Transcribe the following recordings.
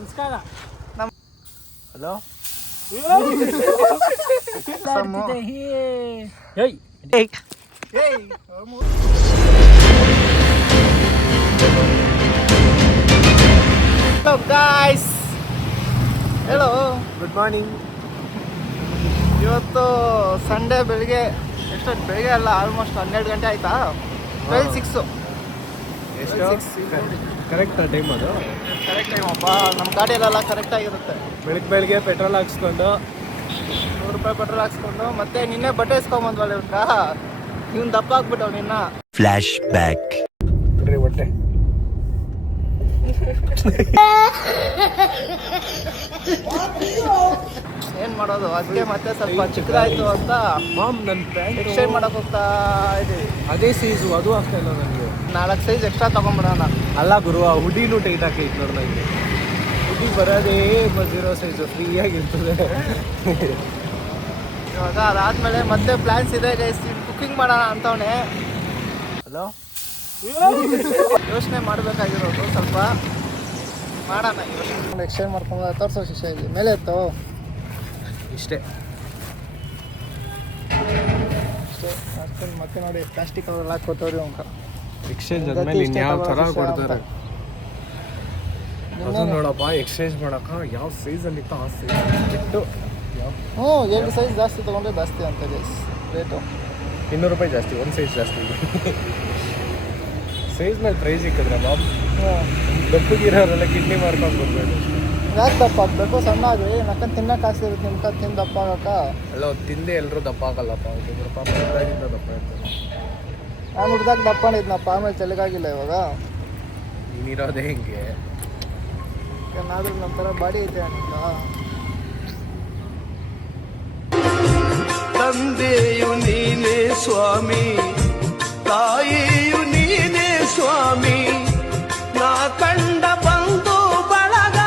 ನಮಸ್ಕಾರ. Hello guys, hello, good morning. ಇವತ್ತು Sunday ಬೆಳಿಗ್ಗೆ ಎಷ್ಟೊತ್ತು? ಬೆಳಿಗ್ಗೆ ಅಲ್ಲ, ಆಲ್ಮೋಸ್ಟ್ 12 ಗಂಟೆ ಆಯ್ತಾ? 12:06 ಎಷ್ಟು ಕರೆಕ್ಟ್ ಟೈಮ್? ಅದು ಕರೆಕ್ಟ್ ಟೈಮ್ ಅಪ್ಪ. ನಮ್ಮ ಗಾಡಿಯಲ್ಲೆಲ್ಲ ಕರೆಕ್ಟಾಗಿರುತ್ತೆ. ಬೆಳಿಗ್ಗೆ ಪೆಟ್ರೋಲ್ ಹಾಕ್ಸ್ಕೊಂಡು 100 ರೂಪಾಯಿ ಪೆಟ್ರೋಲ್ ಹಾಕ್ಸ್ಕೊಂಡು ಮತ್ತೆ ನಿನ್ನೆ ಬಟ್ಟೆ ಇಸ್ಕೊಂಬಂದ್ವಲ್ಲ ಇವ್ಕ, ಇವ್ನು ದಪ್ಪ ಹಾಕ್ಬಿಟ್ಟವ್ ನಿನ್ನ. ಫ್ಲ್ಯಾಶ್ ಬ್ಯಾಕ್ ಹೊಟ್ಟೆ ಏನ್ ಮಾಡೋದು, ಅದಕ್ಕೆ ಮತ್ತೆ ಸ್ವಲ್ಪ ಚಿಕ್ಕದಾಯ್ತು ಅಂತ ನನ್ನ ಪ್ಯಾಂಟ್ ಎಕ್ಸ್ಚೇಂಜ್ ಮಾಡಕ್ ಹೋಗ್ತಾ ಇದೀವಿ. ಅದೇ ಸೈಜು ಅದು ಆಗ್ತಾ ಇಲ್ಲ ನನಗೆ. 4 ಸೈಜ್ ಎಕ್ಸ್ಟ್ರಾ ತಗೊಂಡ್ಬಿಡೋಣ. ಅಲ್ಲ ಗುರು, ಆ ಹುಡಿನೂ ಟೈಟ್ ಹಾಕೈತೆ ನೋಡಿ ನನಗೆ. ಹುಡಿ ಬರೋದೇ 0 ಸೈಜು, ಫ್ರೀಯಾಗಿರ್ತದೆ. ಇವಾಗ ಅದಾದ್ಮೇಲೆ ಮತ್ತೆ ಪ್ಲಾನ್ಸ್ ಇದೆ ಗೈಸ್, ಕುಕಿಂಗ್ ಮಾಡೋಣ ಅಂತವನೇ. ಹಲೋ, ಯೋಚನೆ ಮಾಡಬೇಕಾಗಿರೋದು ಸ್ವಲ್ಪ ಮಾಡೋಣ. ಯೋಚನೆ ಎಕ್ಸ್ಚೇಂಜ್ ಮಾಡ್ಕೊಂಡು ತೋರಿಸೋ ಶಿಷ್ಯ ಇಲ್ಲಿ ಮೇಲೆ ಇತ್ತು ಇಷ್ಟೇ. ಮತ್ತೆ ನೋಡಿ ಪ್ಲಾಸ್ಟಿಕ್ ಅವೆಲ್ಲ ಹಾಕೋತವ್ರಿ ಅವ್ಕ. ಎಕ್ಸ್ಚೇಂಜ್ ಆದ್ಮೇಲೆ ಇನ್ಯಾವ ಥರ ಕೊಡ್ತಾರೆ ಅದು ನೋಡಪ್ಪ. ಎಕ್ಸ್ಚೇಂಜ್ ಮಾಡೋಕೆ ಯಾವ ಸೈಜಲ್ಲಿ ಇತ್ತು ಆ ಸೈಜ್ ಬಿಟ್ಟು 2 ಸೈಜ್ ಜಾಸ್ತಿ ತೊಗೊಂಡ್ರೆ ಜಾಸ್ತಿ ಅಂತ ರೇಟು. 200 ರೂಪಾಯಿ ಜಾಸ್ತಿ, 1 ಸೈಜ್ ಜಾಸ್ತಿ. ಸೈಜ್ ಮೇಲೆ ಪ್ರೈಸ್ ಇಕ್ಕಿದ್ರೆ ಬಾಬ್ ದಪ್ಪಗಿರೋರೆಲ್ಲ ಕಿಡ್ನಿ ಮಾರ್ಕೊಂಡು ಬರ್ಬೇಕು. ಯಾಕೆ ದಪ್ಪ ಆಗಬೇಕು? ಸಣ್ಣ ಆಗ್ರಿ, ನಕ್ಕಂತ ತಿನ್ನಕ್ಕೆ ಆಸೆ ಇರುತ್ತೆ ನಿಮ್ಗೆ, ತಿಂದು ದಪ್ಪ ಆಗಕ್ಕ. ಅಲ್ಲ ತಿಂದೆ ಎಲ್ಲರೂ ದಪ್ಪ ಆಗಲ್ಲಪ್ಪ. ಒಬ್ಬೊಬ್ಬರು ಪಾಪ ಹುಡ್ದಾಗಿಂದ ದಪ್ಪ ಇರ್ತಾರೆ. ನಾನು ಹುಡ್ದಾಗ ದಪ್ಪ ಇದ್ನಪ್ಪ, ಆಮೇಲೆ ತೆಲುಗಾಗಿಲ್ಲ ಇವಾಗ. ನೀನಿರೋದೇ ಹಿಂಗೆ. ಏನಾದ್ರೂ ನಮ್ಮ ಥರ ಬಾಡಿ ಐತೆ ನಿಮ್ಗ. ತಂದೆಯು ನೀನೇ ಸ್ವಾಮಿ, ತಾಯಿಯು ನೀನೇ ಸ್ವಾಮಿ, ನಾ ಕಂಡ ಬಂದು ಬಳಗ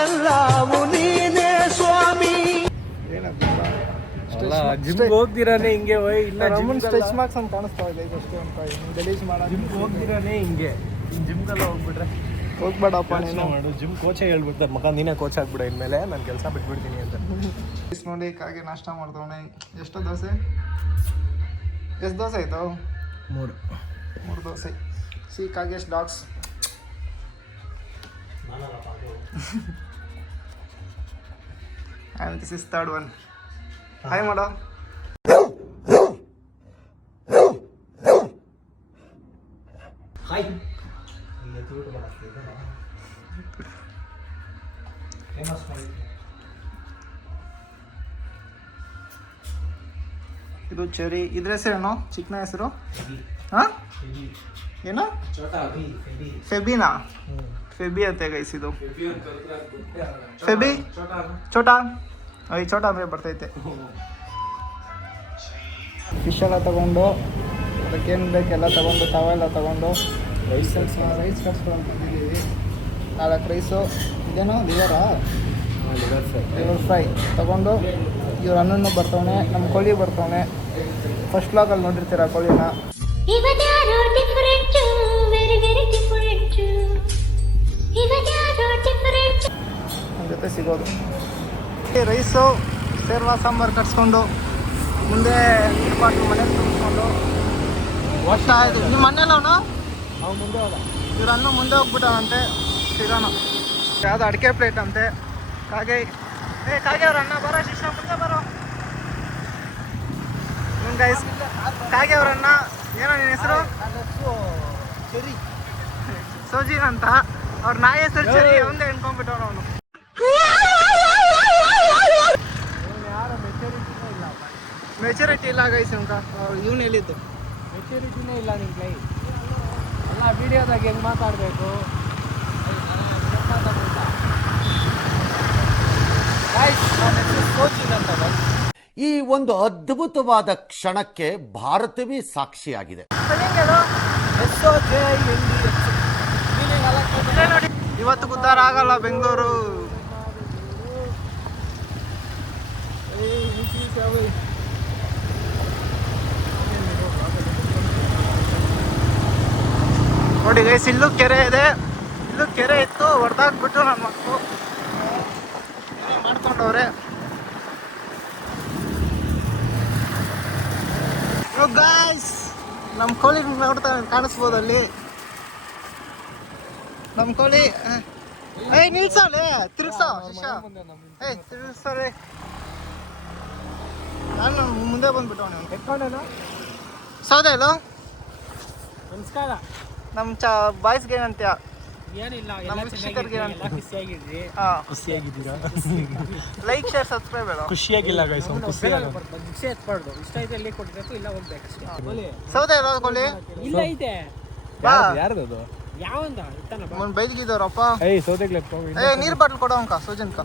ಎಲ್ಲವೂ ನೀನೇ ಸ್ವಾಮಿ. ಜಿಮ್ಗೆ ಹೋಗ್ದಿರಾನೆ ಹಿಂಗೆ ಇಲ್ಲ ಸ್ಟ್ರೆಚ್ ಮಾರ್ಕ್ಸ್ ಅಂತ ಕಾಣಿಸ್ತಾ ಇದೆ ಅಷ್ಟೇ ಅಂತ. ಗಲೀಜ್ ಮಾಡ ಜಿಮ್ಗೆ ಹೋಗ್ದಿರಾನೆ ಹಿಂಗೆ. ಜಿಮ್ಗೆಲ್ಲ ಹೋಗ್ಬಿಟ್ರೆ ಹೋಗ್ಬೇಡಪ್ಪ ನೀನು ಮಾಡು. ಜಿಮ್ ಕೋಚೇ ಹೇಳ್ಬಿಡ್ತಾರೆ, ಮಗ ನೀನೇ ಕೋಚ್ ಆಗ್ಬಿಡ ಇನ್ಮೇಲೆ, ನಾನು ಕೆಲಸ ಬಿಟ್ಬಿಡ್ತೀನಿ ಅಂತ. ನೋಡಿ ಕಾಗೆ ನಾಷ್ಟ ಮಾಡ್ದವನೆ. ಎಷ್ಟು ದೋಸೆ? ಎಷ್ಟು ದೋಸೆ ಆಯ್ತು? 3 ದೋಸೆ. ಸಿ ಕಾಗೇಶ್ dogs. And this is 3rd one. Hi ಮಾಡೋ. ಹಾಯ್. ಇದು ಚೆರಿ. ಇದ್ರ ಹೆಸರೇನು? ಚಿಕ್ಕನ ಹೆಸರು ಹಾಂ ಏನು? ಫೆಬಿನಾ? ಫೆಬಿ ಅಂತೆ ಗೈಸ್ ಇದು. ಫೆಬಿ ಚೋಟಾ. ಈ ಚೋಟಾ ಅಂದರೆ ಬರ್ತೈತೆ. ಫಿಶ್ ಎಲ್ಲ ತಗೊಂಡು ಅದಕ್ಕೇನು ಬೇಕೆಲ್ಲ ತಗೊಂಡು ತಾವೆಲ್ಲ ತಗೊಂಡು ರೈಸ್ ಕಟ್ಸ್ಕೊಂತಿದ್ದೀವಿ. 4 ರೈಸು. ಇದೇನೋ ಲಿವರಾ? ಲಿವರ್ ಫ್ರೈ ತಗೊಂಡು ಇವ್ರ ಅನ್ನನೂ ಬರ್ತವನೆ, ನಮ್ಮ ಕೋಳಿ ಬರ್ತವನೆ. ಫಸ್ಟ್ ಬ್ಲಾಗಲ್ಲಿ ನೋಡಿರ್ತೀರ ಕೋಳಿನ. ನಮ್ಮ ಜೊತೆ ಸಿಗೋದು. ರೈಸು ಸೇರ್ವಾ ಸಾಂಬಾರು ಕಟ್ಸ್ಕೊಂಡು ಮುಂದೆ ಮನೇಲಿ ತುಂಬಿಸ್ಕೊಂಡು ಹೋಗ್ತಾ ಇದ್ವಿ. ನಿಮ್ಮ ಮನೇಲವನು ಅವ್ನು ಮುಂದೆ ಹೋದ, ಇವ್ರ ಅನ್ನ ಮುಂದೆ ಹೋಗ್ಬಿಟ್ಟವಂತೆ. ಸಿಗೋಣ. ಯಾವುದು ಅಡಿಕೆ ಪ್ಲೇಟ್ ಅಂತೆ. ಕಾಗೆ ಕಾಗೆ ಅವ್ರ ಅನ್ನ ಬರೋ ಶಿಷ್ಯ ಮುಂದೆ ಬರೋ. ಗೈಸ್ ಕಾಗೆ ಅವ್ರ ಅನ್ನ. ಏನೋ ನಿನ್ನ ಹೆಸರು? ಚೆರಿ. ಸೋಜಿನ್ ಅಂತ. ಅವ್ರ ನಾಯಿ ಹೆಸರು ಚೆರಿ. ಒಂದೇ ಎಣ್ಕೊಂಡ್ಬಿಟ್ಟವನು ಅವನು. ಮೆಚುರಿಟಿ ಇಲ್ಲ ಗೈಸ್ ಅಂತ ಇವನು ಹೇಳಿದ್ದು. ಮೆಚುರಿಟಿನೇ ಇಲ್ಲ ನಿಮ್ಮ ಕೈ ಎಲ್ಲ. ವಿಡಿಯೋದಾಗ ಹೆಂಗೆ ಮಾತಾಡಬೇಕು ಈ ಒಂದು ಅದ್ಭುತವಾದ ಕ್ಷಣಕ್ಕೆ ಭಾರತವೇ ಸಾಕ್ಷಿಯಾಗಿದೆ. ಇವತ್ತು ಉದ್ಧಾರ ಆಗಲ್ಲ ಬೆಂಗಳೂರು. ನೋಡಿ ಗೈಸ್, ಇಲ್ಲೂ ಕೆರೆ ಇದೆ. ಇದು ಕೆರೆ ಇತ್ತು, ಹೊಡೆದಾಕ್ಬಿಟ್ಟು ನನ್ನ ಮಕ್ಕಳು ಮಾಡ್ಕೊಂಡವ್ರೆ. ಗಾಯ್ಸ್ ನಮ್ಮ ಕೋಳಿ ನೋಡ್ತಾ ಕಾಣಿಸ್ಬೋದು ಅಲ್ಲಿ. ನಮ್ಮ ಕೋಳಿ ನಿಲ್ಸಲೆ ತಿರ್ಗ್ಸ ತಿರ್ಗಿಸ್ತಾರೆ. ನಾನು ಮುಂದೆ ಬಂದ್ಬಿಟ್ಟು ಅವನು ಸೌದೆ ಇಲ್ಲ. ನಮಸ್ಕಾರ. ನಮ್ಮ ಬಾಯ್ಸ್ಗೆ ಏನಂತ್ಯ? ಏನಿಲ್ಲ, ನಮ್ಮ ವೀಕ್ಷಕರಿಗೆ ಖುಷಿಯಾಗಿದ್ದೀರಾ? ಲೈಕ್ ಶೇರ್ ಸಬ್ಸ್ಕ್ರೈಬ್ ಹೇಳೋ. ಖುಷಿಯಾಗಿಲ್ಲ ಗೈಸ್, ಭಿಕ್ಷೆ ಎತ್ಬಾರ್ದು. ಇಷ್ಟ ಇದೆ ಅಲ್ಲಿ ಕೊಟ್ಟಿರಬೇಕು, ಇಲ್ಲ ಹೋಗ್ಬೇಕಷ್ಟೇ. ಸೌದೆ ಇಲ್ಲ ಕೋಳಿ ಇಲ್ಲ ಇದೆ. ಯಾರ್ದು? ಯಾವಂದ ಬೈದ್ಗಿದ್ದವ್ರಪ್ಪ. ಸೌದೆಗ್ಲೆ ನೀರ್ ಬಾಟ್ಲ್ ಕೊಡೋ ಅಂಕ ಸುಜನ್ಕ.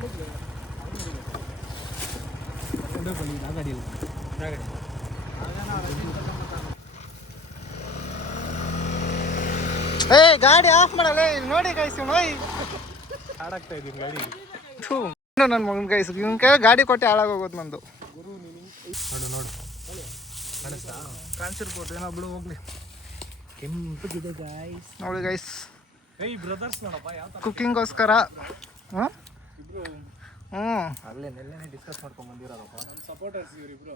ಗಾಡಿ ಆಫ್ ಮಾಡಲ್ಲ ನೋಡಿ ಗೈಸ್. ಹಾಡಾಗ್ತಾ ಇದೀನಿ ಗಾಡಿ. ನನ್ನ ಮಗನ ಗೈಸ್ ಇವನ್ ಕೈ ಗಾಡಿ ಕೊಟ್ಟೆ ಹಾಳಾಗೋಗೋದು ನಂದು. ನೋಡು ಕಾಣಿಸಿರ್ಬೋದು ಏನೋ ಬಿಡು ಹೋಗ್ಲಿ. ಕೆಂಪಗಿದೆ ಗೈಸ್. ನೋಡಿ ಗೈಸ್ ಬ್ರದರ್ಸ್ ನೋಡಪ್ಪ ಯಾವ ತರ ಕುಕ್ಕಿಂಗೋಸ್ಕರ. ಅಲ್ಲೇ ನೆಲ್ಲೆನೆ ಡಿಸ್ಕಸ್ ಮಾಡ್ಕೊಂಡು ಬಂದಿರೋದಪ್ಪ. ನನ್ನ ಸಪೋರ್ಟರ್ಸ್ ಇವರಿಬ್ರು.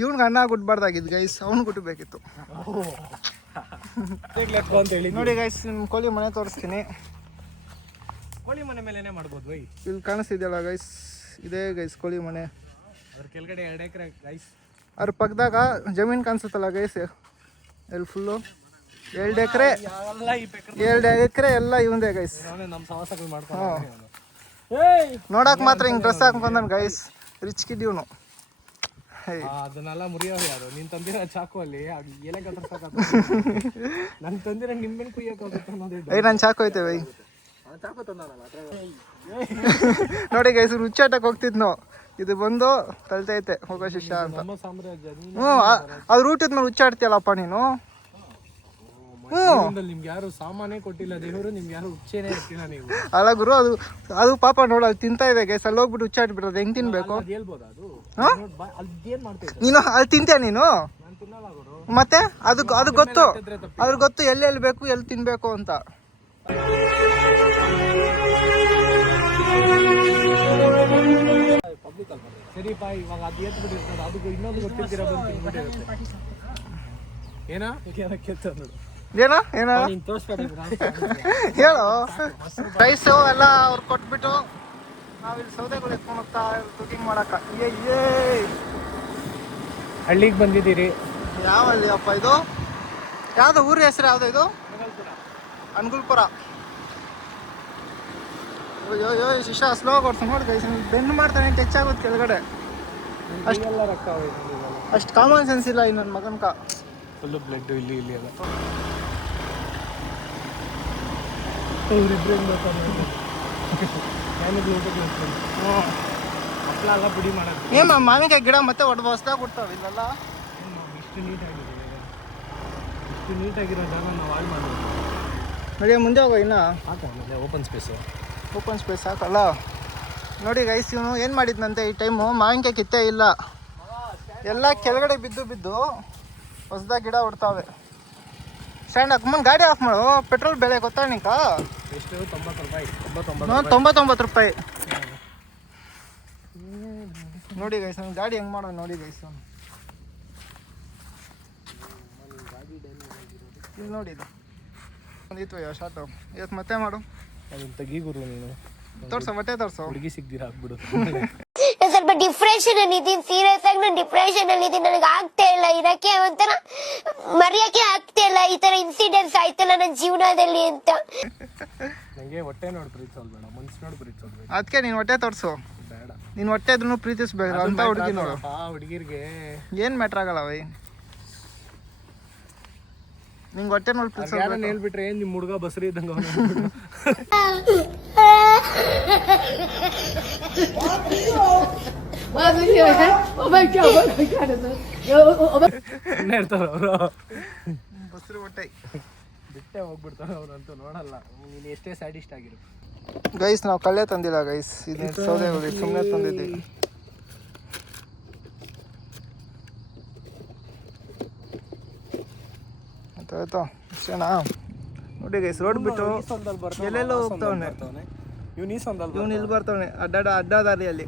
ಇವ್ನಿಗೆ ಅನ್ನ ಗುಟ್ಬಾರ್ದಾಗಿದ್ದು ಗೈಸ್, ಅವ್ನು ಗುಟ್ಟಬೇಕಿತ್ತು. ನೋಡಿ ಗೈಸ್ ನಿಮ್ಮ ಕೋಳಿ ಮನೆ ತೋರಿಸ್ತೀನಿ. ಕೋಳಿ ಮನೆ ಮೇಲೆನೆ ಮಾಡ್ಬೋದು ಬೈ. ಇಲ್ಲಿ ಕಾಣಿಸ್ತಿದೆಯಲ್ಲ ಗೈಸ್, ಇದೇ ಗೈಸ್ ಕೋಳಿ ಮನೆ. ಅದ್ರ ಕೆಳಗಡೆ 2 ಎಕರೆ ಗೈಸ್. ಅದ್ರ ಪಕ್ಕದಾಗ ಜಮೀನು ಕಾಣಿಸುತ್ತಲ್ಲ ಗೈಸ್, ಇಲ್ಲಿ ಫುಲ್ಲು 2 ಎಕರೆ 2 ಎಕರೆ ಎಲ್ಲ ಇವಂದೇ ಗೈಸ್. ನಮ್ಮ ಸವಾಸಗಳು ಮಾಡ್ಕೊಂಡು ನೋಡಕ್ ಮಾತ್ರ ಹಿಂಗೆ ಡ್ರೆಸ್ ಹಾಕೊಂಡ್ ಗೈಸ್, ರಿಚ್ ಕಿಡ್ ಇವನು. ಅದನ್ನೆಲ್ಲ ಮುರಿಯೋರು ಯಾರು? ನೀನ್ ತಂದಿರೋ ಚಾಕು ಅಲ್ಲಿ ಎಲೆ ಕತ್ತರ್ಸಕ ನನ್ ತಂದಿರೋ ನಿಂಬೆನ್ ಕುಯ್ಯಕ್ ಹೋಗುತ್ತೆ ಅನ್ನೋದು. ನಾನು ಚಾಕು ಐತೆ ಬೈ. ಚಾಕು ತಂದಾನಲ್ಲ ನೋಡಿ ಗೈಸ್, ರುಚ್ಚಾಟಕ್ಕೆ ಹೋಗ್ತಿದ್ನು, ಇದು ಬಂದು ತಳ್ತೈತೆ ಹೋಗೋ ಶಿಷ್ಯ ಅಂತ. ನಮ್ಮ ಸಾಮ್ರಾಜ್ಯ. ಅದು ರೂಟದ ಮೇಲೆ ಹುಚ್ಚಾಡ್ತೀಯಲ್ಲಪ್ಪ ನೀನು. ನಿಮ್ಗೆ ಯಾರು ಸಾಮಾನೇ ಕೊಟ್ಟಿಲ್ಲ ದೇವರು, ನಿಮ್ಗೆ ಯಾರು ಹುಚ್ಚೇನೆ ಇರ್ತೀರ ನೀವು. ಅಲ್ಲ ಗುರು, ಅದು ಪಾಪ ನೋಡು ಅಲ್ಲಿ ತಿಂತಾ ಇದೆ ಗೈಸ್, ಅಲ್ಲಿ ಹೋಗ್ಬಿಟ್ಟು ಹುಚ್ಚಾಡ್ಬಿಡೋದು. ಹೆಂಗ್ ತಿನ್ಬೇಕು? ಹೇಳ್ಬೋದ ಅದು? ಅದೇನ್ ಮಾಡ್ತಾ ನೀನು ಅಲ್ಲಿ ತಿಂತೀಯ ನೀನು? ನಾನು ತಿನ್ನಲ್ಲ ಗುರು. ಮತ್ತೆ ಅದು ಗೊತ್ತು, ಅದ್ರ ಗೊತ್ತು ಎಲ್ಲೆಲ್ಲಿ ಬೇಕು ಎಲ್ಲಿ ತಿನ್ಬೇಕು ಅಂತ. ಪಬ್ಲಿಕ್ ಅಲ್ಲ ಸರಿಪಾ. ಇವಾಗ ಅದು ಎತ್ಬಿಟ್ಟಿರ್ತದೆ, ಅದಕ್ಕೆ ಇನ್ನೊಂದು ಗೊತ್ತಿರ್ತೀರ ಬಂದು ತಿನ್ಬಿಟ್ಟಿರುತ್ತೆ. ಏನೋ ಕೆತ್ತ ನೋಡು. ಏನೋ ಹೇಳು. ರೈಸು ಎಲ್ಲ ಅವ್ರು ಕೊಟ್ಬಿಟ್ಟು ನಾವಿಲ್ಲಿ ಸೌದೆಗಳು ಎತ್ಕೊಂಡು ಹೋಗ್ತಾ ಕುಕಿಂಗ್ ಮಾಡಕ್ಕ. ಹಳ್ಳಿಗೆ ಬಂದಿದ್ದೀರಿ. ಯಾವ ಹಳ್ಳಿ ಅಪ್ಪ ಇದು? ಯಾವ್ದು ಊರ ಹೆಸರು ಯಾವ್ದು ಇದು? ಅನ್ಗುಲ್ಪುರ. ಅಯ್ಯೋ ಶಿಷ್ಯ ಸ್ಲೋ ಕೊಡ್ತಾನೆ ನೋಡಿ ಗೈಸ್, ಬೆನ್ನು ಮಾಡ್ತಾನೆ ಟಚ್ ಆಗುತ್ತೆ ಕೆಳಗಡೆ. ಅಷ್ಟು ಕಾಮನ್ ಸೆನ್ಸ್ ಇಲ್ಲ ಈ ನನ್ನ ಮಗನ್ಕ. ಫುಲ್ಲು ಬ್ಲಡ್ ಇಲ್ಲಿ ಎಲ್ಲ. ಮಕ್ಕಳೆಲ್ಲ ಪುಡಿ ಮಾಡೋದು. ಏನು ಮಾವಿನಕಾಯಿ ಗಿಡ ಮತ್ತೆ ಹೊಸದಾಗಿ ಕೊಡ್ತಾವೆ ಇಲ್ಲೆಲ್ಲ. ಇಷ್ಟು ನೀಟಾಗಿರೋ ಜಾಗ ನಾವು ಹಾಳು ಮಾಡ್ಬೋದು. ನೋಡಿ ಮುಂದೆ ಹೋಗೋ ಇನ್ನ ಹಾಕಲ್ಲ ಓಪನ್ ಸ್ಪೇಸ್ ಹಾಕಲ್ಲ. ನೋಡಿ ಗೈಸ್, ಇವನು ಏನು ಮಾಡಿದ್ನಂತೆ ಈ ಟೈಮು ಮಾವಿನಕಾಯಿ ಕಿತ್ತೇ ಇಲ್ಲ, ಎಲ್ಲ ಕೆಳಗಡೆ ಬಿದ್ದು ಹೊಸದಾಗಿ ಗಿಡ ಹೊಡ್ತಾವೆ. ಸ್ಟ್ಯಾಂಡ್ ಹಾಕಮ್ಮನ್ ಗಾಡಿ ಆಫ್ ಮಾಡು. ಪೆಟ್ರೋಲ್ ಬೆಲೆ ಗೊತ್ತಾ ನಿಂಕ? ಎಷ್ಟು? 90 ರೂಪಾಯಿ. 99 ರೂಪಾಯಿ. ನೋಡಿ ಗೈಸ್ ನನ್ನ ಗಾಡಿ ಹೆಂಗೆ ಮಾಡೋ ನೋಡಿ ಗೈಸ್. ಇಲ್ಲಿ ನೋಡಿ ಇದು ಒಂದಿತ್ತು ಶಾರ್ಟು ಇವತ್ತು ಮತ್ತೆ ಮಾಡು. ಅದನ್ನ ತೆಗಿ ಗುರು ನೀನು. ತೋರ್ಸೋ ಮತ್ತೆ ತೋರ್ಸೋ. ಹುಡುಗಿ ಸಿಗ್ದಿರ ಆಗ್ಬಿಡು. ಸ್ವಲ್ಪ ಡಿಪ್ರೆಷನ್ ಅಲ್ಲಿ ಇದ್ದೀನಿ, ಸೀರಿಯಸ್ ಆಗಿ ನಾನು ಡಿಪ್ರೆಷನ್ ಅಲ್ಲಿ ಇದ್ದೀನಿ. ನನಗೆ ಆಗ್ತಾ ಇಲ್ಲ ಇರಕ್ಕೆ, ಒಂಥರ ಮರೆಯಕ್ಕೆ ಆಗ್ತಾ ಇಲ್ಲ. ಈ ತರ ಇನ್ಸಿಡೆಂಟ್ಸ್ ಆಯ್ತಲ್ಲ ನನ್ನ ಜೀವನದಲ್ಲಿ ಅಂತ. ನಂಗೆ ಹೊಟ್ಟೆ ನೋಡಿ ಪ್ರೀತಿಸೋದು ಬೇಡ, ಮನ್ಸು ನೋಡಿ ಪ್ರೀತಿಸೋದು ಬೇಡ. ಅದಕ್ಕೆ ನೀನು ಹೊಟ್ಟೆ ತೋರಿಸು. ಬೇಡ, ನೀನು ಹೊಟ್ಟೆ ಇದ್ರೂ ಪ್ರೀತಿಸ್ಬೇಕು ಅಂತ ಹುಡುಗಿ ನೋಡು. ಹುಡುಗಿರ್ಗೆ ಏನು ಮ್ಯಾಟ್ರ್ ಆಗಲ್ಲ ವೈ. ನಿಂಗೆ ಹೊಟ್ಟೆ ನೋಡಿ ಪ್ರೀತಿಸೋದು ಹೇಳ್ಬಿಟ್ರೆ ಏನ್ ನಿಮ್ಮ ಹುಡುಗ ಬಸ್ರಿ ಇದ್ದಂಗ ಇರ್ತಾರ ಅವರು. ಬಸ್ರು ಹೊಟ್ಟೆ ಬಿಟ್ಟೆ ಹೋಗ್ಬಿಡ್ತಾರ ಅವ್ರಂತೂ ನೋಡಲ್ಲ. ನೀನು ಎಷ್ಟೇ ಸ್ಯಾಟಿಸ್ಟ್ ಆಗಿರು. ಗೈಸ್ ನಾವು ಕಳ್ಳೆ ತಂದಿಲ್ಲ ಗೈಸ್, ಇದು ಸೌದೆ ಹೋಗಿ ಸುಮ್ಮನೆ ತಂದಿದ್ದೀವಿ. ಆಯ್ತಾ ಇಷ್ಟೇನಾ? ನೋಡಿ ಗೈಸ್ ರೋಡ್ ಬಿಟ್ಟು ಎಲ್ಲೆಲ್ಲೋ ಹೋಗ್ತಾವನೆ. ಇವ್ನು ಈ ಸಂದಲ್ಲಿ ಇವ್ನು ಇಲ್ಲಿ ಬರ್ತಾವನೆ ಅಡ್ಡ ದಾರಿಯಲ್ಲಿ.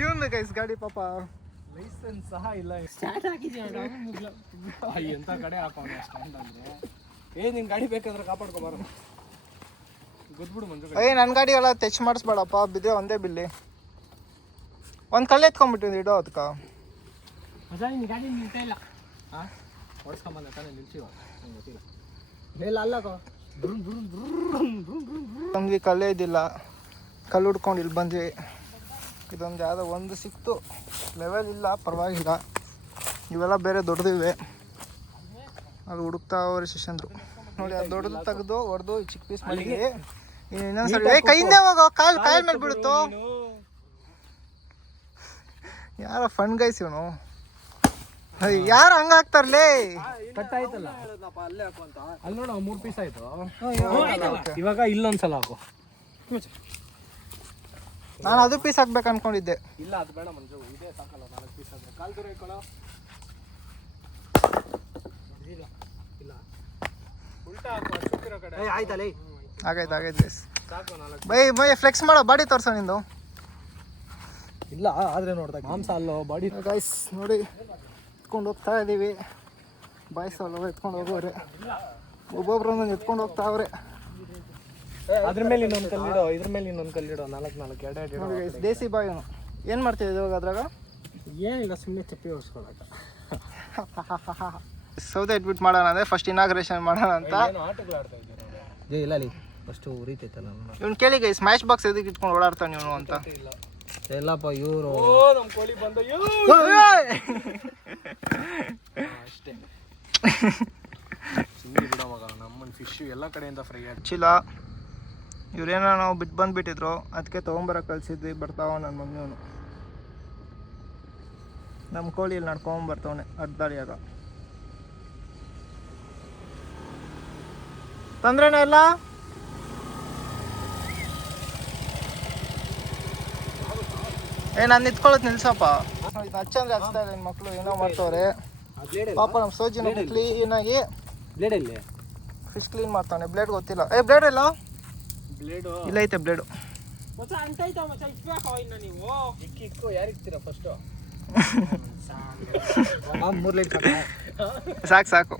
ಇವನು ಗೈಸ್ ಗಾಡಿ ಪಾಪ ಲೈಸೆನ್ಸ್ ಸಹ ಇಲ್ಲ. ಎಂತ ಕಡೆ ಹಾಕೋಣ ಸ್ಟ್ಯಾಂಡ್ ಅಂದ್ರೆ ನಿನ್ ಗಾಡಿ ಬೇಕಾದ್ರೆ ಕಾಪಾಡ್ಕೊಬಾರ ಗೊತ್ಬಿಡು ಮಂಜು. ನನ್ನ ಗಾಡಿ ಎಲ್ಲ ಟಚ್ ಮಾಡಿಸ್ಬೇಡಪ್ಪ, ಬಿದ್ದರೆ ಒಂದೇ ಬಿಲ್ಲಿ. ಒಂದು ಕಲ್ಲು ಎತ್ಕೊಂಡ್ಬಿಟ್ಟಿದ್ದು ಇಡೋ ಅದಕ್ಕೆ. ನಿನ್ ಗಾಡಿ ನಿಲ್ತಾ ಇಲ್ಲ. ಓಡಿಸ್ಕೊಂಬಂದ ತಾನೇ ನಿಲ್ಸಿವ ನಂಗೆ ಗೊತ್ತಿಲ್ಲ. ಇಲ್ಲ ಅಲ್ಲಕೋ ಬಂದ್ವಿ, ಕಲ್ಲೇ ಇದ್ದಿಲ್ಲ. ಕಲ್ಲು ಹುಡ್ಕೊಂಡು ಇಲ್ಲಿ ಬಂದ್ವಿ. ಇದೊಂದು ಯಾವುದೋ ಒಂದು ಸಿಕ್ತು, ಲೆವೆಲ್ ಇಲ್ಲ, ಪರವಾಗಿಲ್ಲ. ಇವೆಲ್ಲ ಬೇರೆ ದೊಡ್ಡದಿವೆ, ಅದು ಹುಡುಕ್ತಾ ಅವ್ರೆ ಶಿಷ್ಯಂದ್ರು. ನೋಡಿ ಅದು ದೊಡ್ಡದು ತೆಗೆದು ಹೊಡೆದು ಚಿಕ್ಕ ಪೀಸ್ ಮಾಡಿದ್ವಿ. ಇನ್ನೊಂದ್ಸರಿ ಕೈಯಿಂದ ಹೋಗೋ, ಕಾಲ್ ಮೇಲೆ ಬೀಳುತ್ತೋ. ಯಾರ ಫನ್ ಗೈಸ್ ಇವನು, ಯಾರು ಹಂಗ ಹಾಕ್ತಾರಲೇ. ಕಟ್ ಆಯ್ತಲ್ಲ ಅಲ್ಲಿ ನೋಡ 3 ಪೀಸ್ ಆಯ್ತು. ಇವಾಗ ಇಲ್ಲೊಂದ್ಸಲ ಹಾಕು. ನಾನು ಅದು ಪೀಸ್ ಹಾಕ್ಬೇಕು ಅನ್ಕೊಂಡಿದ್ದೆ. ಇಲ್ಲ ಅದು ಬೇಡ ಮಂಜು, ಇದೇ ಸಾಕಲ್ಲ 4 ಪೀಸ್ ಆದ್ರೆ. ಕಾಲ್ ದೂರ ಇಟ್ಕೊಳ್ಳೋ. ಇಲ್ಲ ಇಲ್ಲ ಉಲ್ಟಾ ಹಾಕು, ಚುಕ್ಕಿರೋ ಕಡೆ. ಆಯ್ತಲ್ಲ ಆಗೈತೆ ಗೈಸ್. ಸಾಕು 4. ಬೈ ಫ್ಲೆಕ್ಸ್ ಮಾಡೋ, ಬಾಡಿ ತೋರ್ಸೋ ನಿಂದು. ಇಲ್ಲ ಆದ್ರೆ ನೋಡ್ದಾಗ ಮಾಂಸ ಅಲ್ಲೋ ಬಾಡಿ. ಗೈಸ್ ನೋಡಿ ಎತ್ಕೊಂಡು ಹೋಗ್ತಾ ಇದ್ದೀವಿ. ಬಾಯ್ಸ್ ಅಲ್ಲ ಎತ್ಕೊಂಡು ಹೋಗೋರೆ, ಒಬ್ಬೊಬ್ರು ಎತ್ಕೊಂಡು ಹೋಗ್ತಾವ್ರೆ. ಅದ್ರ ಮೇಲೆ ಇನ್ನೊಂದು ಕಲ್ಲಿಡೋ, ಇದ್ರ ಮೇಲೆ ಇನ್ನೊಂದು ಕಲ್ಲಿಡೋ. 4 ಎರಡು ನೋಡಿ ಗೈಸ್ ದೇಸಿ ಬಾಯ್ ಅವನು. ಏನು ಮಾಡ್ತಿದ್ದೆ ಇವಾಗ ಅದ್ರಾಗ? ಏನಿಲ್ಲ, ಸುಮ್ಮನೆ ಚಪ್ಪಿ ಹೊಡ್ಸ್ಕೊಳಕ. ಸೌದೆ ಇಟ್ಬಿಟ್ಟು ಮಾಡೋಣ ಅಂದರೆ ಫಸ್ಟ್ ಇನಾಗ್ರೇಷನ್ ಮಾಡೋಣ ಅಂತ. ಆಟಗಳು ಆಡ್ತಾ ಇದ್ದೀವಿ. ಇಲ್ಲ ಅಲ್ಲಿ ಫಸ್ಟು ಉರಿತೈತಲ್ಲ. ಇವ್ನು ಕೇಳಿ ಗೈಸ್, ಮ್ಯಾಚ್ ಬಾಕ್ಸ್ ಎದಕ್ಕೆ ಇಟ್ಕೊಂಡು ಓಡಾಡ್ತಾನೆ ಇವನು ಅಂತ. ಇಲ್ಲ ಎಲ್ಲಪ್ಪ ಇವರು ನಮ್ಮ ಕೋಳಿ ಬಂದ ಅಷ್ಟೇ. ಸುಮ್ಮನೆ ಬಿಡೋ ಮಗ, ನಮ್ಮನ್ನು ಫಿಶ್ ಎಲ್ಲ ಕಡೆಯಿಂದ ಫ್ರೈ ಆಗಿ ಚಿಲ್ಲ. ಇವ್ರೇನೋ ನಾವು ಬಂದುಬಿಟ್ಟಿದ್ರು, ಅದಕ್ಕೆ ತೊಗೊಂಬರಕ್ಕೆ ಕಳಿಸಿದ್ವಿ. ಬರ್ತಾವ ನನ್ನ ಮಗನವನು, ನಮ್ಮ ಕೋಳಿಯಲ್ಲಿ ನಡ್ಕೊಂಬರ್ತಾವನೆ ಅಡ್ಡಾಳಿಯಾಗ. ತೊಂದ್ರೆನೂ ಇಲ್ಲ. ನಾನು ನಿಂತ್ಕೊಳ್ಳೋದು ನಿಲ್ಸಪ್ಪ. ಇದು ಹಚ್ಚಂದ್ರೆ ಹಚ್ತಾ ಇಲ್ಲ ಮಕ್ಕಳು, ಏನೋ ಮಾಡ್ತವ್ರೆ ಪಾಪ. ನಮ್ಮ ಸೋಜಿನ ಕ್ಲೀನಾಗಿ ಬ್ಲೇಡ್ ಇಲ್ಲಿ ಫಿಶ್ ಕ್ಲೀನ್ ಮಾಡ್ತಾನೆ. ಬ್ಲೇಡ್ ಗೊತ್ತಿಲ್ಲ. ಬ್ಲೇಡ್ ಇಲ್ಲ, ಬ್ಲೇಡು ಇಲ್ಲ ಐತೆ ಬ್ಲೇಡು. ಇಕ್ಕು ಯಾರಿಗ್ತೀರಾ ಫಸ್ಟು? 3 ಲೀಟ್ರ್ ಸಾಕು.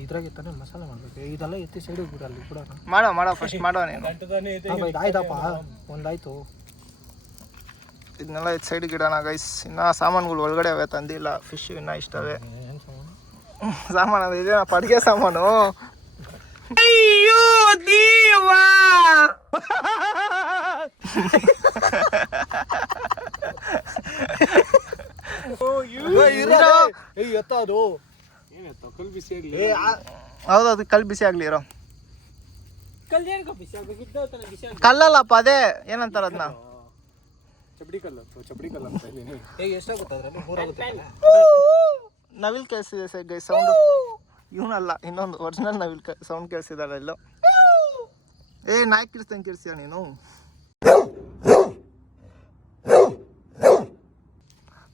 ಇದ್ರಾಗ ತಾನೇ ಮಸಾಲೆ ಮಾಡ್ಬೇಕು. ಇದೆಲ್ಲ ಎತ್ತಿ ಸೈಡಿಗೆ ಬಿಡ, ಅಲ್ಲಿ ಕೂಡ ಮಾಡೋ ಫಸ್ಟ್ ಮಾಡೋ ನೀನು. ಆಯ್ತಪ್ಪ, ಒಂದಾಯ್ತು. ಇದನ್ನೆಲ್ಲ ಇದು ಸೈಡ್ಗೆ ಇಡೋಣ ಗೈಸ್. ಇನ್ನು ಸಾಮಾನುಗಳು ಒಳಗಡೆ ಅವೇ ತಂದಿಲ್ಲ. ಫಿಶ್ ಇನ್ನೂ ಇಷ್ಟವೇ ಸಾಮಾನು. ಅದು ಇದೇನಪ್ಪ ಅಡುಗೆ ಸಾಮಾನು. ಅಯ್ಯೋ ದೇವಾ, ಎತ್ತದು ಏನೆತ್ತ ಕಲ್ ಬಿಸಿ ಆಗಲಿ. ಹೌದು, ಅದು ಕಲ್ಲು ಬಿಸಿ ಆಗಲಿ ಇರೋ. ಕಲ್ಲೇನು ಬಿಸಿ ಆಗಬೇಕು? ಬಿಸಿ ಕಲ್ಲಲ್ಲಪ್ಪ, ಅದೇ ಏನಂತಾರ ಅದನ್ನ, ಚಪ್ಪಡಿ ಕಲ್ಲು ಅಂತ ಇದ್ದೀನಿ. ಎಷ್ಟಾಗುತ್ತೆ ಅದರಲ್ಲಿ? 3 ಆಗುತ್ತೆ. ನವಿಲ್ ಕೇಳಿಸಿದೆ ಗೈ ಸೌಂಡು. ಇವನಲ್ಲ, ಇನ್ನೊಂದು ಒರಿಜಿನಲ್ ನವಿಲ್ ಸೌಂಡ್ ಕೇಳಿಸಿದಾರೆ ಎಲ್ಲೋ. ನಾಯಿ ಕಿರ್ಸ್ತಂಗೆ ಕಿರ್ಸಿಯ ನೀನು.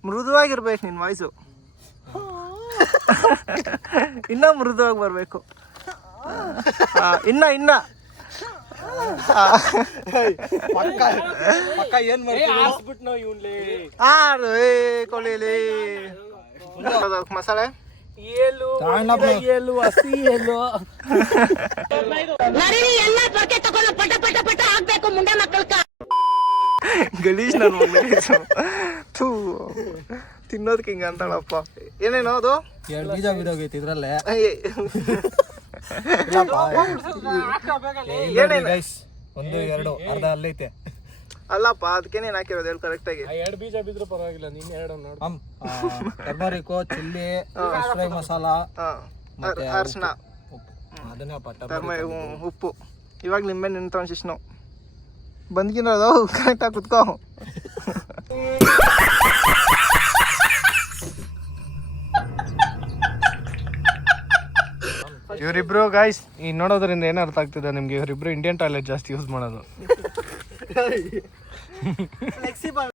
ಮೃದುವಾಗಿರ್ಬೇಕು ನಿನ್ನ ವಾಯ್ಸು, ಇನ್ನ ಮೃದುವಾಗಿ ಬರಬೇಕು. ಇನ್ನ ಪಕ್ಕ ಏನ್ ಮಾಡ್ಬಿಟ್ಟು ನಾವು ಇವನ್ಲೇ ಕೊಳಿಲಿ ಮಸಾಲೆ ಏಲು ಹಸಿ ಏಲು ಗಲೀಜ್ ನನ್ನ ತಿನ್ನೋದಕ್ಕೆ ಹಿಂಗ ಅಂತಾಳಪ್ಪ. ಏನೇನೋ ಅದು 2 ಬೀಜ ಬಿದೋಗೈತಿ ಇದ್ರಲ್ಲೇ. ಒಂದು 2 ಅರ್ಧ ಅಲ್ಲೈತೆ. ಅಲ್ಲಪ್ಪ, ಅದಕ್ಕೇನೇನು ಹಾಕಿರೋದು ಹೇಳಿ ಕರೆಕ್ಟಾಗಿ. 2 ಬೀಜ ಬಿದ್ರು ಪರವಾಗಿಲ್ಲ, ನೀನು 2 ನೋಡು. ಟರ್ಮರಿಕ್, ಚಿಲ್ಲಿ, ಫ್ರೈ ಮಸಾಲ, ಅರ್ಶಿನ, ಉಪ್ಪು. ಇವಾಗ ನಿಂಬೆ ನಿಂತ ಶಿಷ್ಣು ಬಂದ್ಗಿರೋದು ಕರೆಕ್ಟಾಗಿ ಕುತ್ಕೋ. ಇವರಿಬ್ರು ಗಾಯ್ಸ್ ಈ ನೋಡೋದ್ರಿಂದ ಏನು ಅರ್ಥ ಆಗ್ತಿದೆ ನಿಮ್ಗೆ? ಇವರಿಬ್ರು ಇಂಡಿಯನ್ ಟಾಯ್ಲೆಟ್ ಜಾಸ್ತಿ ಯೂಸ್ ಮಾಡೋದು. ಫ್ಲೆಕ್ಸಿಬಲ್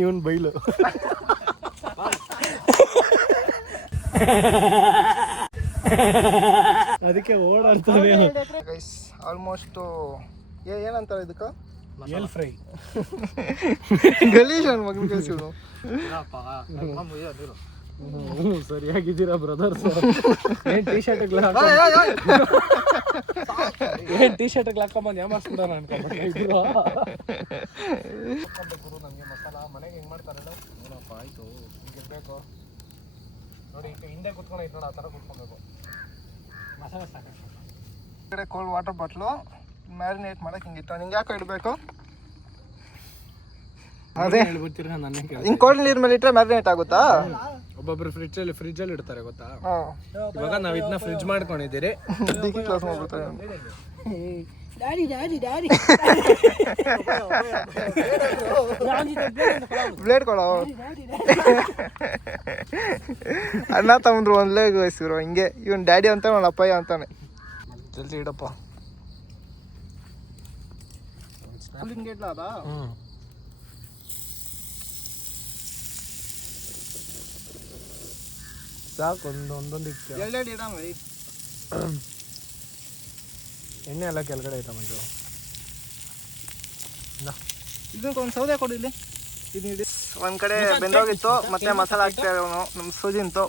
ಇವನ್ ಬೈಲು ಅದಕ್ಕೆ ಓಡಾಡ್ತಾನೆ. ಗೈಸ್ ಆಲ್ಮೋಸ್ಟ್ ಏನಂತಾರೆ ಇದಕ್ಕೆ? L fry. ಗಲೀಜ್ ನನ್ನ ಮಗನ ಕಳಿಸಿದ್ರು. ಸರಿಯಾಗಿದ್ದೀರಾ ಬ್ರದರ್ಸ್? ಏನ್ ಟಿ ಶರ್ಟ್ ಹಾಕೊಂಬಂದು ಯಾಮಾಸ್ಬಿಡೋಣ ಅನ್ಕೊಂಡ್ಬಿಟ್ಟು ನಮಗೆ ಮಸಾಲ ಮನೆಗೆ ಹೆಂಗ್ ಮಾಡ್ತಾರೆ ನೋಡಪ್ಪ. ಆಯ್ತು ಹಿಂಗಿರ್ಬೇಕು ನೋಡಿ. ಹಿಂದೆ ಕುತ್ಕೊಂಡೈತೆ ನೋಡಿ, ಆ ಥರ ಕುತ್ಕೊಬೇಕು. ಮಸಾಲ ಸಾಕು. ಈ ಕಡೆ ಕೋಲ್ಡ್ ವಾಟರ್ ಬಾಟ್ಲು ಮ್ಯಾರಿನೇಟ್ ಮಾಡಕ್ಕೆ ಹಿಂಗಿತ್ತು. ನಿಂಗೆ ಯಾಕೆ ಇಡಬೇಕು? ಅದೇ ಹೇಳ್ಬಿಡ್ತೀರಾ ನನ್ನ ಹಿಂಗೆ ಕೋಲ್ಡ್ ನೀರ್ ಮೇಲೆ ಇಟ್ಟರೆ ಮ್ಯಾರಿನೇಟ್ ಆಗುತ್ತಾ? ಒಬ್ಬೊಬ್ರು ಫ್ರಿಜ್ಜಲ್ಲಿ ಇಡ್ತಾರೆ ಗೊತ್ತಾ. ಇವಾಗ ನಾವ್ ಇದನ್ನ ಫ್ರಿಜ್ ಮಾಡ್ಕೊಂಡಿದ್ದೀರಿ. ಡಿಕ್ಕಿ ಕ್ಲೋಸ್ ಮಾಡ್ಬಿಡ್ತಾರೆ. ಬ್ಲೇಡ್ ಕೊಡೋ. ಅಣ್ಣ ತಮ್ಮಂದ್ರು ಒಂದ್ಲೇ ವಯಸ್ಸಿರು ಹಿಂಗೆ. ಇವನ್ ಡ್ಯಾಡಿ ಅಂತ ಅವನ ಅಪ್ಪಯ್ಯ ಅಂತಾನೆ. ಜಲ್ದಿ ಇಡಪ್ಪ. ಹಿಂಗೆ ಇಡ್ಲ ಅದ? ಸಾಕು ಒಂದೊಂದು ಎರಡೆರಡು ಇಡಣ ಬೈ. ಎಣ್ಣೆ ಎಲ್ಲ ಕೆಳಗಡೆ ಐತಮ್ಮ ಇದು. ಇದಕ್ಕೊಂದು ಸೌದೆ ಕೊಡು ಇಲ್ಲಿ. ಇದು ಇಡಿ. ಒಂದ್ ಕಡೆ ಬೆಂದೋಗಿತ್ತು ಮತ್ತೆ ಮಸಾಲ ಹಾಕ್ತಾ ಇವನು ನಮ್ಮ ಸೂಜಿಂತು.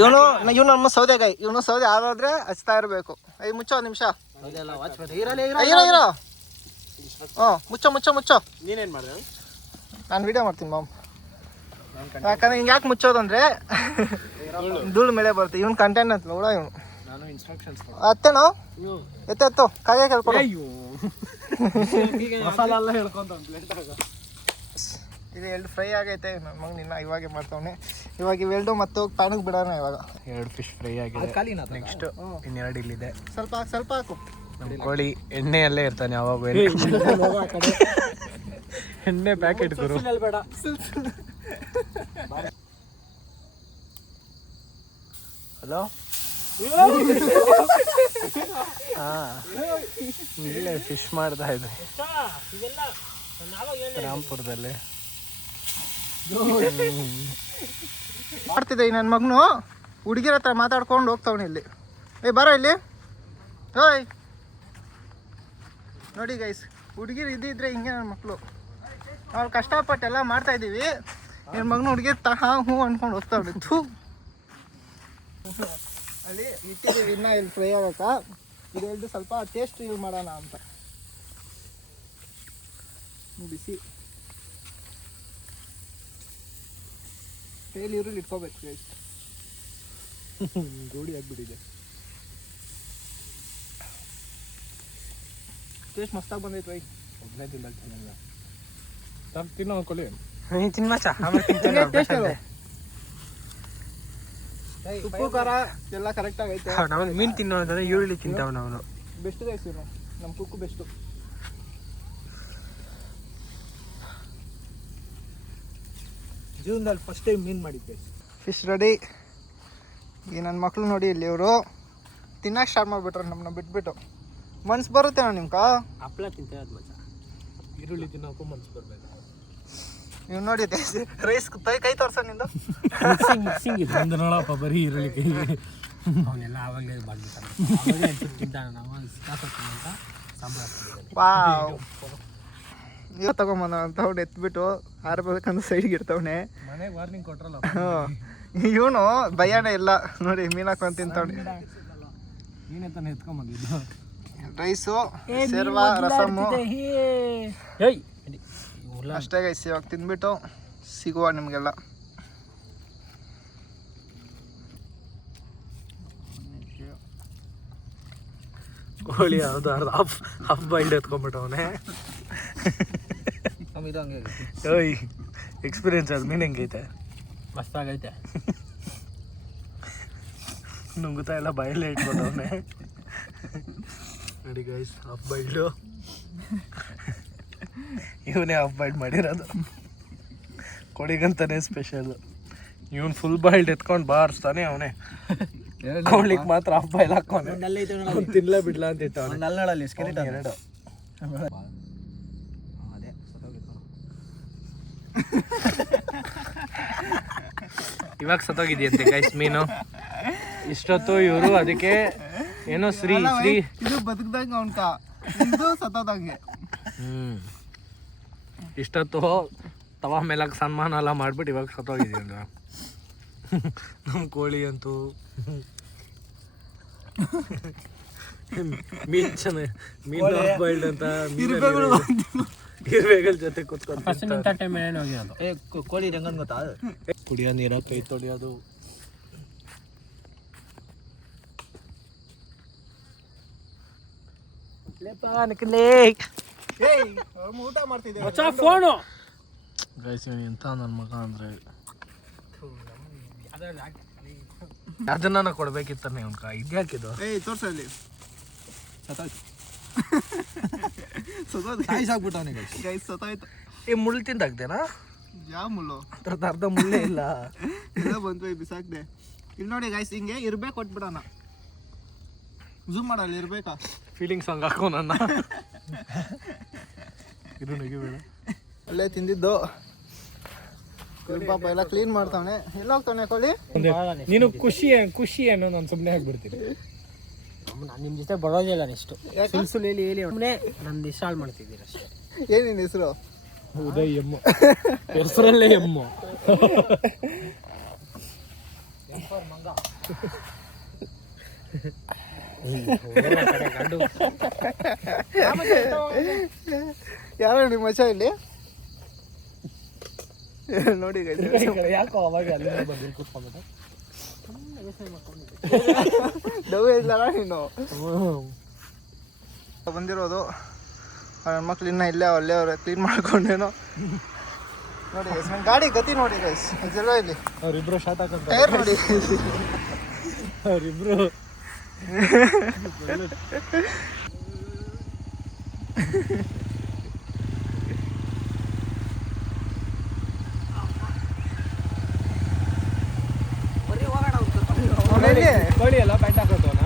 ಇವನು ನಮ್ಮ ಸೌದೆಗಾಯಿ. ಇವನು ಸೌದೆ ಆರೋದ್ರೆ ಹಚ್ತಾ ಇರಬೇಕು. ಮುಚ್ಚೋ ಒಂದು ನಿಮಿಷ. ಇರೋ ಮುಚ್ಚೋ. ನೀನೇನ್ ಮಾಡಿದೆ? ನಾನು ವಿಡಿಯೋ ಮಾಡ್ತೀನಿ ಮಾಮ್. ಯಾಕಂದ್ರೆ ಹಿಂಗೆ ಯಾಕೆ ಮುಚ್ಚೋದಂದ್ರೆ ಧೂಳು ಮೇಲೆ ಬರುತ್ತೆ. ಇವನ್ ಕಂಟೆಂಟ್ ಅಂತ ನೋಡ ಇವನು. ನಾನು ಇನ್ಸ್ಟ್ರಕ್ಷನ್ಸ್ ಅತ್ತೇನೋ ಎತ್ತು ಕಾಗೆ ಕೇಳ್ಕೊಡು. ಮಸಾಲ ಎಲ್ಲ ಹೇಳ್ಕೊಂತ ಇದು ಎರಡು ಫ್ರೈ ಆಗೈತೆ. ನನ್ನ ಮಗ ನಿನ್ನ ಇವಾಗೆ ಮಾಡ್ತಾವನೆ. ಇವಾಗ ಇವೆರಡು ಮತ್ತೆ ಹೋಗಿ ಪ್ಯಾನಿಗೆ ಬಿಡೋಣ. ಇವಾಗ 2 ಫಿಶ್ ಫ್ರೈ ಆಗಿದೆ. ನೆಕ್ಸ್ಟ್ ಇನ್ನೆರಡು ಇಲ್ಲಿದೆ. ಸ್ವಲ್ಪ ಹಾಕು. ನಮ್ಮ ಕೋಳಿ ಎಣ್ಣೆಯಲ್ಲೇ ಇರ್ತಾನೆ ಯಾವಾಗ. ಎಣ್ಣೆ ಪ್ಯಾಕೆಟ್ ಗುರು. ಹಲೋ. ಇಲ್ಲೇ ಫಿಶ್ ಮಾಡ್ತಾ ಇದ್ದೆ ರಾಂಪುರದಲ್ಲಿ. ಮಾಡ್ತಿದ್ದೆ ನನ್ನ ಮಗನು ಹುಡುಗಿರ ಹತ್ರ ಮಾತಾಡ್ಕೊಂಡು ಹೋಗ್ತಾವನೆ ಇಲ್ಲಿ. ಬರೋ ಇಲ್ಲಿ. ಓಯ್ ನೋಡಿ ಗೈಸ್, ಹುಡುಗಿರು ಇದ್ದಿದ್ರೆ ಹಿಂಗೆ ನನ್ನ ಮಕ್ಕಳು. ಅವ್ರು ಕಷ್ಟಪಟ್ಟೆಲ್ಲ ಮಾಡ್ತಾಯಿದ್ದೀವಿ. ನನ್ನ ಮಗನ ಹುಡುಗಿರು ಹ್ಞೂ ಅಂದ್ಕೊಂಡು ಹೋಗ್ತಾವ್ರಿ. ಥೂ ಅಲ್ಲಿ ಇಟ್ಟಿದ್ದೀವಿ ಇನ್ನೂ ಇಲ್ಲಿ ಫ್ರೈ ಆಗಕ್ಕ. ಇದೆರಡು ಸ್ವಲ್ಪ ಟೇಸ್ಟ್ ಯೂಸ್ ಮಾಡೋಣ ಅಂತ ಬಿಸಿ ಕೈಯಲ್ಲಿ ಈರುಳ್ಳಿ ಇಟ್ಕೋಬೇಕು ಗೈಸ್. ಗೋಡಿ ಆಗ್ಬಿಟ್ಟಿದೆ. ಟೇಸ್ಟ್ ಮಸ್ತಾಗಿ ಬಂದೈತೆ ಬೈ. ಒಬ್ಬನೇ ತಿನ್ನಲ್ಲ ಚೆನ್ನಾಗಿಲ್ಲ. ತಿನ್ನೋ ಅನ್ಕೊಳ್ಳಿ. ಉಪ್ಪು ಖಾರ ಎಲ್ಲ ಕರೆಕ್ಟಾಗಿ ಐತೆ. ನಾವು ಮೀನು ತಿನ್ನೋ ಅಂತಂದ್ರೆ ಈರುಳ್ಳಿ ತಿಂತಾವ ನಾವು. ಬೆಸ್ಟ್ ಗೈಸ್ ಇವ್ನು. ನಮ್ಮ ಕುಕ್ಕು ಬೆಸ್ಟು. ಜೀವನದಲ್ಲಿ ಫಸ್ಟ್ ಟೈಮ್ ಮೀನು ಮಾಡಿದ್ದೆ. Fish ready. ಈ ನನ್ನ ಮಕ್ಕಳು ನೋಡಿ ಇಲ್ಲಿ ಇವರು ತಿನ್ನಕ್ಕೆ ಸ್ಟಾರ್ಟ್ ಮಾಡಿಬಿಟ್ರೆ ನಮ್ಮನ್ನ ಬಿಟ್ಬಿಟ್ಟು. ಮನ್ಸು ಬರುತ್ತೇನೋ ನಿಮ್ಗೆ? ಹಪ್ಳ ತಿಂತೇವೆ ಮಚ್ಚ. ಈರುಳ್ಳಿ ತಿನ್ನೋಕ್ಕೂ ಮನ್ಸು ಬರಬೇಕು. ನೀವು ನೋಡಿ ರೈಸ್ ಕೈ ತೋರ್ಸ ನಿಂದು. ಮಿಕ್ಸಿಂಗ್ ಇದೆ ಒಂದು ನೋಡಪ್ಪ. ಬರೀ ಈರುಳ್ಳಿ ಕೈ ಅವನ್ನೆಲ್ಲ ಆವಾಗಲೇ ಬಂದಿರ್ತಾರೆ. ತಿಂತಾನೆ ನಾವು ಸಿಕ್ಕಾಪಟ್ಟೆ ಸಾಂಬಾರು. ವಾವ್ ಇವತ್ತು ತಗೊಂಬಂದ ಅಂತ ಅವ್ನು ಎತ್ಬಿಟ್ಟು ಆರ್ಬೇಕಂತ ಸೈಡ್ಗೆ ಇರ್ತವನೆ. ಮನೆಗೆ ವಾರ್ನಿಂಗ್ ಕೊಟ್ರಲ್ಲ. ಇವನು ಭಯನೇ ಇಲ್ಲ ನೋಡಿ. ಮೀನು ಹಾಕೊಂಡು ತಿಂತವನೆ. ನೀನೇ ತಾನೇ ಎತ್ಕೊಂಬಂದಿದ್ದು. ರೈಸು, ಸೇರ್ವಾ, ರಸಮ್ಮು ಅಷ್ಟೇ ಗೈಸ್. ಇವಾಗ ತಿಂದ್ಬಿಟ್ಟು ಸಿಗುವ ನಿಮಗೆಲ್ಲ. ಕೋಳಿ ಯಾವುದು ಹಾಫ್ ಬಾಯ್ಲ್ಡ್ ಎತ್ಕೊಂಡ್ಬಿಟ್ಟವನೇ. ಓಯ್ ಎಕ್ಸ್ಪೀರಿಯನ್ಸ್ ಅದು. ಮೀನು ಹೆಂಗೈತೆ? ಮಸ್ತಾಗೈತೆ. ನುಂಗುತ್ತಾ ಎಲ್ಲ ಬಾಯಲ್ಲೇ ಇಟ್ಕೊಂಡವನೇ. ನೋಡಿ ಗೈಸ್, ಹಾಫ್ ಬಾಯ್ಲ್ಡು. ಇವನೇ ಹಾಫ್ ಬಾಯ್ಲ್ಡ್ ಮಾಡಿರೋದು. ಕೋಳಿಗಂತಾನೆ ಸ್ಪೆಷಲ್. ಇವನು ಫುಲ್ ಬಾಯ್ಲ್ಡ್ ಎತ್ಕೊಂಡು ಬಾರಿಸ್ತಾನೆ ಅವನೇ. ಕೋಳಿಗೆ ಮಾತ್ರ ಹಾಫ್ ಬಾಯ್ಲ್ ಹಾಕೋನೆ. ತಿನ್ಲ ಬಿಡ್ಲಾ ಅಂತ ಇಟ್ಟವನೇ. ಎರಡು ಇವಾಗ ಸತ್ತೋಗಿದೆಯಂತೆ ಗೈಸ್ ಮೀನು. ಇಷ್ಟೊತ್ತು ಇವರು ಅದಕ್ಕೆ ಏನೋ ಶ್ರೀ ಇದು ಬದುಕ್ದಂಗೆ ಅವನ್ಕ ಇದು ಸತ್ತೋದಂಗೆ. ಇಷ್ಟೊತ್ತು ತವಾ ಮೇಲಕ್ಕೆ ಸನ್ಮಾನ ಎಲ್ಲ ಮಾಡ್ಬಿಟ್ಟು ಇವಾಗ ಸತ್ತೋಗಿದ್ದೀವಿ ಅಂದ್ರೆ ನಮ್ಮ ಕೋಳಿ ಅಂತೂ ಮೀನು ಬಾಯ್ಲ್ಡ್ ಅಂತ ಇರ್ಬೇಕಲ್ ಜೊತೆ ಕೂತ್ಕೊಂಡು ಕೋಳಿ ಹೆಂಗನ್ ಗೊತ್ತಾ, ಕುಡಿಯೋ ನೀರ ಕೈ ತೊಳೆಯೋದು. ಊಟ ಮಾಡ್ತಿದ್ದೆ ಫೋನು ಗೈಸ್ ಎಂತ ನನ್ನ ಮಗ ಅಂದ್ರೆ ಅದನ್ನ ಕೊಡ್ಬೇಕಿತ್ತಾನೆ ಅವ್ನ ಇದ್ಯಾಕಿದು. ತೋರ್ಸಲ್ಲಿ ಗೈಸ್ ಸತ್ತಾಯ್ತು. ಈ ಮುಳ್ಳು ತಿಂದಾಗ್ದೇನಾ? ಯಾವ ಮುಳ್ಳು? ಅದ್ರದ್ದು ಅರ್ಧ ಮುಳ್ಳೇ ಇಲ್ಲ. ಎಲ್ಲ ಬಂದ್ವಿ ಬಿಸಾಕ್ದೆ. ಇಲ್ಲಿ ನೋಡಿ ಗೈಸ್ ಹಿಂಗೆ ಇರ್ಬೇಕು ಕೊಟ್ಬಿಡೋಣ. ಝೂಮ್ ಮಾಡಲ್ಲ ಇರ್ಬೇಕಾ? ಫೀಲಿಂಗ್ ಸಾಂಗ್ ಹಾಕೋ ನನ್ನ ಇದು ಬೇಡ. ಅಲ್ಲೇ ತಿಂದಿದ್ದು ಪಾಪ ಎಲ್ಲ ಕ್ಲೀನ್ ಮಾಡ್ತಾವನೆ. ಎಲ್ಲ ಹೋಗ್ತಾವನೆ ಕೋಳಿ? ನೀನು ಖುಷಿ ಏನೋ ನಾನು ಸುಮ್ಮನೆ ಆಗ್ಬಿಡ್ತೀನಿ. ನಾನು ನಿಮ್ಮ ಜೊತೆ ಬರೋದಿಲ್ಲ ನೆಕ್ಸ್ಟು. ಸುಳ್ಳು ಹೇಳಿ ಸುಮ್ಮನೆ ನನ್ನ ಇಷ್ಟ ಹಾಳು ಮಾಡ್ತಿದ್ದೀರ ಅಷ್ಟೇ. ಏನು ನಿನ್ನ ಹೆಸರು? ಉದಯ್ ಎಮ್ಮು. ಹೆಸರಲ್ಲೇ ಎಮ್ಮು. ಯಾರು ನಿಮ್ಮ ಮಚ್ಚ ಇಲ್ಲಿ? ನೋಡಿ ಯಾಕೋ ಅವಾಗ ಅಲ್ಲಿ ಬಂದು ಕೂತ್ಕೊಂಡ್ಬಿಟ್ಟು ಡವ್ ಇಲ್ಲಲ್ಲ ನೀನು. ಬಂದಿರೋದು ಹೆಣ್ಮಕ್ಳು ಇನ್ನ ಇಲ್ಲೇ ಅಲ್ಲೇ ಅವ್ರೆ ಕ್ಲೀನ್ ಮಾಡ್ಕೊಂಡೇನೋ. ನೋಡಿ ನನ್ನ ಗಾಡಿ ಗತಿ ನೋಡಿ ಗೈಸ್. ಇದೆಲ್ಲ ಇಲ್ಲಿ ಅವ್ರಿಬ್ರು ಶಾರ್ಟ್ ಹಾಕೊಂತ ಟೈರ್ ನೋಡಿ. ಅವ್ರಿಬ್ರು ಕೋಳಿ ಎಲ್ಲ ಪ್ಯಾಂಟ್ ಹಾಕೋತವನ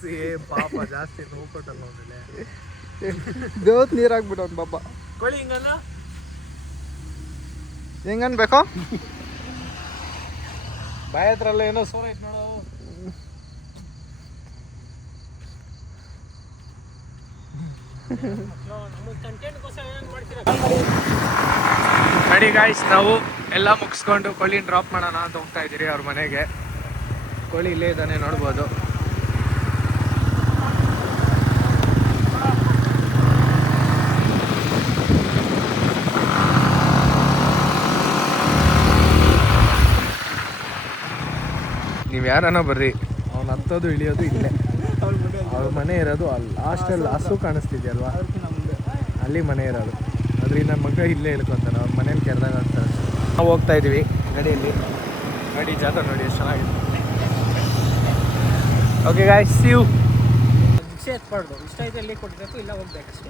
ಸೇಮ್ ಪಾಪ ಜಾಸ್ತಿ ನೋವು ಕೊಟ್ಟಲ್ಲ ಅವನಲ್ಲೇ. ದೇವತ್ ನೀರು ಹಾಕ್ಬಿಟ್ಟು ಅವ್ನು ಪಾಪ. ಕೋಳಿ ಹಿಂಗಲ್ಲ ಹೆಂಗನ್ಬೇಕು? ಬಾಯ ಹತ್ರ ಎಲ್ಲ ಏನೋ ಸೋರ ಐತೆ ನೋಡು. ನೋಡಿ ಗಾಯ್ಸ್, ನಾವು ಎಲ್ಲ ಮುಗಿಸ್ಕೊಂಡು ಕೋಳಿನ ಡ್ರಾಪ್ ಮಾಡೋಣ ಅಂತ ಹೋಗ್ತಾ ಇದ್ದೀರಿ ಅವ್ರ ಮನೆಗೆ. ಕೋಳಿ ಇಲ್ಲೇ ಇದ್ದಾನೆ ನೋಡ್ಬೋದು. ನೀವು ಯಾರನ್ನ ಬರ್ರಿ, ಅವ್ನು ಹತ್ತೋದು ಇಳಿಯೋದು ಇಲ್ಲೇ. ಅವ್ರ ಮನೆ ಇರೋದು ಅಲ್ಲಿ ಲಾಸ್ಟಲ್ಲಿ ಹಸು ಕಾಣಿಸ್ತಿದ್ಯಲ್ವಾ, ಅಲ್ಲಿ ಮನೆ ಇರೋದು. ಅದರಿಂದ ಮಗ ಇಲ್ಲೇ ಇಳ್ಕೊತಾನೆ ಅವ್ರ ಮನೇಲಿ ಕೆರೆದಾಗ ಆಗ್ತಾರೆ. ನಾವು ಹೋಗ್ತಾ ಇದ್ದೀವಿ ಗಾಡಿಯಲ್ಲಿ. ಗಾಡಿ ಜಾತ ನೋಡಿ ಎಷ್ಟು ಚೆನ್ನಾಗಿದೆ. Okay guys, see you. ಭಿಕ್ಷೆ ಎತ್ಬಾರ್ದು. ಇಷ್ಟ ಐತೆ ಎಲ್ಲಿ ಕೊಡಬೇಕು, ಇಲ್ಲ ಹೋಗ್ಬೇಕು ಅಷ್ಟೇ.